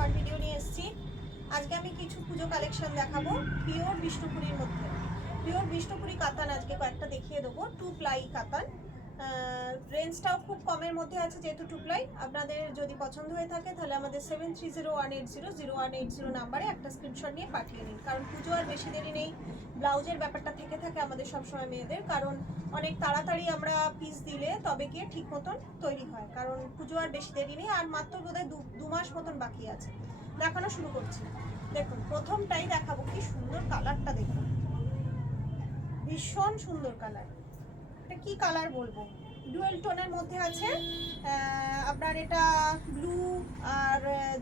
Short video নিয়ে এসেছি। আজকে আমি কিছু পুজো কালেকশন দেখাবো পিওর বিষ্ণুপুরীর মধ্যে। পিওর বিষ্ণুপুরী কাতান আজকে কয়েকটা দেখিয়ে দেবো। 2 প্লাই কাতান, রেঞ্জটাও খুব কমের মধ্যে আছে যেহেতু 2 প্লাই। আপনাদের যদি পছন্দ হয়ে থাকে তাহলে আমাদের 7301800180 নাম্বারে একটা স্ক্রিনশট নিয়ে পাঠিয়ে নিন, কারণ পুজো আর বেশি দেরি নেই। ব্লাউজের ব্যাপারটা থেকে থাকে আমাদের সবসময় মেয়েদের, কারণ অনেক তাড়াতাড়ি আমরা পিস দিলে তবে গিয়ে ঠিক মতন তৈরি হয়, কারণ পুজো আর বেশি দেরি নেই, আর মাত্র বোধহয় 2 মাস মতন বাকি আছে। দেখানো শুরু করছি। দেখুন প্রথমটাই দেখাবো, কি সুন্দর কালারটা দেখুন, ভীষণ সুন্দর কালার। এটা কি কালার বলবো, ডুয়েল টোনের মধ্যে আছে। আপনার এটা ব্লু আর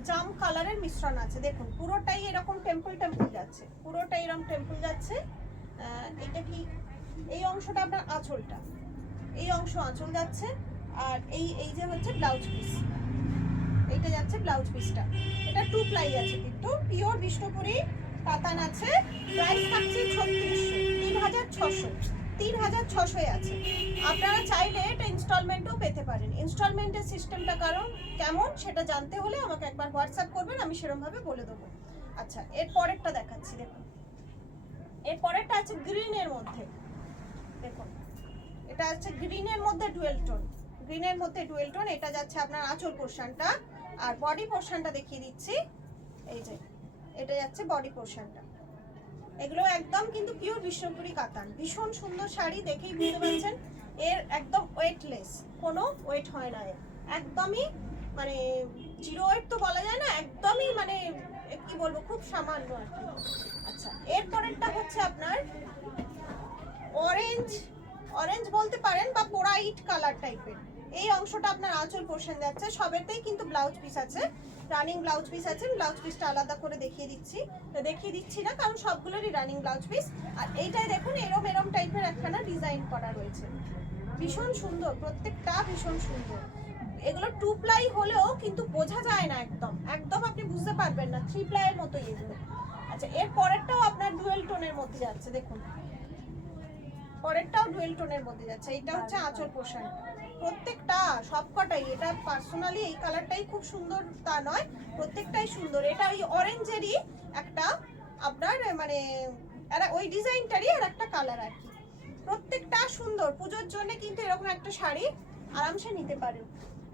জাম কালারের মিশ্রণ আছে। দেখুন পুরোটাই এরকম টেম্পল যাচ্ছে, পুরোটাই এরকম টেম্পল যাচ্ছে। এটা কি, এই অংশটা আপনার আঁচলটা, এই অংশ আঁচল যাচ্ছে, আর এই যে হচ্ছে ব্লাউজ পিস, এইটা যাচ্ছে ব্লাউজ পিসটা। এটা 2 প্লাই আছে, কিন্তু পিওর বিষ্ণুপুরী কাতান আছে। প্রাইস থাকছে 3600 আছে। আপনারা চাইলে এটা ইনস্টলমেন্টও পেতে পারেন। ইনস্টলমেন্টের সিস্টেমটা কেমন সেটা জানতে হলে আমাকে একবার হোয়াটসঅ্যাপ করবেন, আমি সেরকমভাবে বলে দেবো। আচ্ছা, এর পরেরটা দেখাচ্ছি। দেখুন এর পরেরটা আছে গ্রিনের মধ্যে। দেখুন এটা আছে গ্রিনের মধ্যে ডুয়েল টোন, গ্রিনের মধ্যে ডুয়েল টোন। এটা যাচ্ছে আপনার আঁচল পোর্শনটা, আর বডি পোর্শনটা দেখিয়ে দিচ্ছি। এই যে এটা যাচ্ছে বডি পোর্শনটা। এগুলো একদম কিন্তু পিওর বিষ্ণুপুরী কাতান, ভীষণ সুন্দর শাড়ি, দেখেই বুঝতে পারছেন। এর একদম ওয়েটলেস, কোনো ওয়েট হয় না, একদমই মানে জিরো ওয়েট তো বলা যায় না, একদমই মানে কি বলবো, খুব সামান্য আর কি। আচ্ছা, এরপরেরটা হচ্ছে আপনার অরেঞ্জ বলতে পারেন, বা পোড়া ইট কালার টাইপের। এই অংশটা আপনার আঁচল পোর্শন যাচ্ছে। সবেতেই কিন্তু ব্লাউজ পিস আছে, রানিং ব্লাউজ পিস আছে। ব্লাউজ পিসটা আলাদা করে দেখিয়ে দিচ্ছি না, কারণ সবগুলোরই রানিং ব্লাউজ পিস। আর এইটাই দেখুন এরম টাইপের একখানা ডিজাইন করা রয়েছে, ভীষণ সুন্দর, প্রত্যেকটা ভীষণ সুন্দর। এগুলো 2 প্লাই হলেও কিন্তু বোঝা যায় না, একদম আপনি বুঝতে পারবেন না, 3 প্লাইয়ের মতোই এগুলো। আচ্ছা, এর পরেরটাও আপনার ডুয়েল টোনের মধ্যে যাচ্ছে। দেখুন পরেরটাও ডুয়েল টোনের মধ্যে যাচ্ছে। এটা হচ্ছে আঁচল পোর্শন, প্রত্যেকটা সবকটাই। এটা পার্সোনালি এই কালারটাই খুব সুন্দর তা নয়, প্রত্যেকটাই সুন্দর। এটা ওই অরেঞ্জেরই একটা আপনার মানে ওই ডিজাইনটারই আর একটা কালার আর কি। প্রত্যেকটা সুন্দর, পুজোর জন্য কিন্তু এরকম একটা শাড়ি আরামসে নিতে পারেন।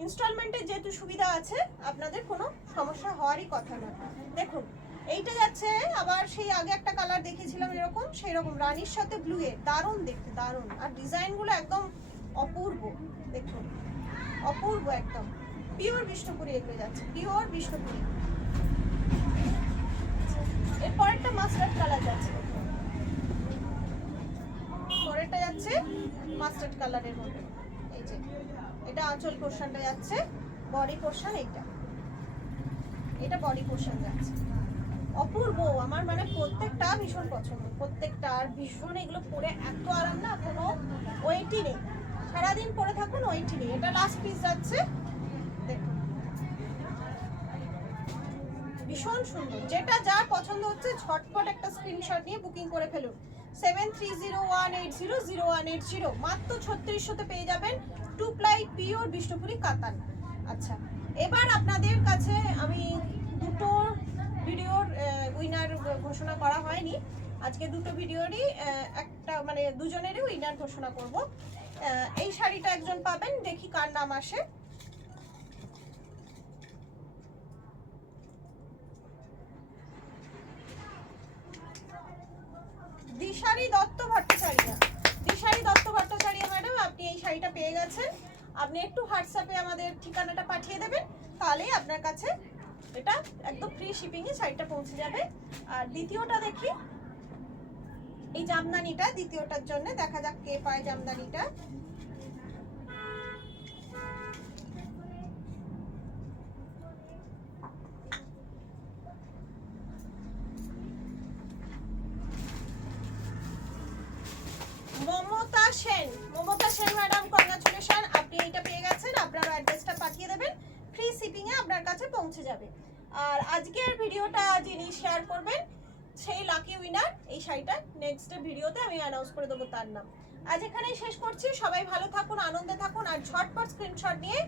ইনস্টলমেন্টের যেহেতু সুবিধা আছে, আপনাদের কোনো সমস্যা হওয়ারই কথা নয়। দেখুন এইটা যাচ্ছে আবার সেই আগে একটা কালার দেখিয়েছিলাম এরকম, সেই রকম রানীর সাথে ব্লু এ, দারুণ দেখতে, দারুণ। আর ডিজাইনগুলো একদম অপূর্ব, দেখুন অপূর্ব, একদম পিওর বিষ্ণুপুরী এগুলো যাচ্ছে, পিওর বিষ্ণুপুরী। এরপর একটা মাস্টার্ড কালার যাচ্ছে, পরেরটা যাচ্ছে মাস্টার্ড কালারের মধ্যে। এই যে এটা আঁচল পোর্শনটা যাচ্ছে, বডি পোর্শন এটা বডি পোর্শন যাচ্ছে। অপূর্ব, আমার মানে প্রত্যেকটা ভীষণ পছন্দ, প্রত্যেকটা। আর ভীষণ এগুলো পরে এত আরাম না, কোনো ওয়েটই নেই, সারাদিন পরে থাকুন ওয়েটই নেই। এটা লাস্ট পিস যাচ্ছে, দেখুন ভীষণ সুন্দর। যেটা যার পছন্দ হচ্ছে ঝটপট একটা স্ক্রিনশট নিয়ে বুকিং করে ফেলুন। 7301800180, মাত্র 3600-তে পেয়ে যাবেন 2 প্লাই পিওর বিষ্ণুপুরী কাতান। আচ্ছা, এবার আপনাদের কাছে আমি দুটো ভিডিওর উইনার ঘোষণা করা হয়নি, আজকে দুটো ভিডিওরই একটা মানে দুজনেরই উইনার ঘোষণা করব। এই শাড়িটা একজন পাবেন, দেখি কার নাম আসে। দিশারি দত্ত ভট্টাচার্য ম্যাডাম, আপনি এই শাড়িটা পেয়ে গেছেন। আপনি একটু হোয়াটসঅ্যাপে আমাদের ঠিকানাটা পাঠিয়ে দেবেন, তাহলেই আপনার কাছে এটা একদম ফ্রি শিপিংয়ে শাড়িটা পৌঁছে যাবে। আর দ্বিতীয়টা দেখি, এই জামদানিটা দ্বিতীয়টার জন্য, দেখা যাক কে পায় জামদানিটা। মমতা সেন ম্যাডাম, কংগ্রাচুলেশন, আপনি এইটা পেয়ে গেছেন। আপনার অ্যাড্রেসটা পাঠিয়ে দেবেন, ফ্রি শিপিং এ আপনার কাছে পৌঁছে যাবে। আর আজকের ভিডিওটা যিনি শেয়ার করবেন সেই লাকি উইনার, এই শাড়িটা নেক্সট ভিডিওতে আমি অ্যানাউন্স করে দেবো তার নাম। আজ এখানেই শেষ করছি। সবাই ভালো থাকুন, আনন্দে থাকুন, আর ঝটপট স্ক্রিনশট নিয়ে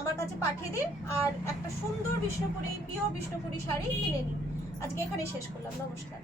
আমার কাছে পাঠিয়ে দিন আর একটা সুন্দর বিষ্ণুপুরি পিওর বিষ্ণুপুরি শাড়ি কিনে নিন। আজকে এখানেই শেষ করলাম, নমস্কার।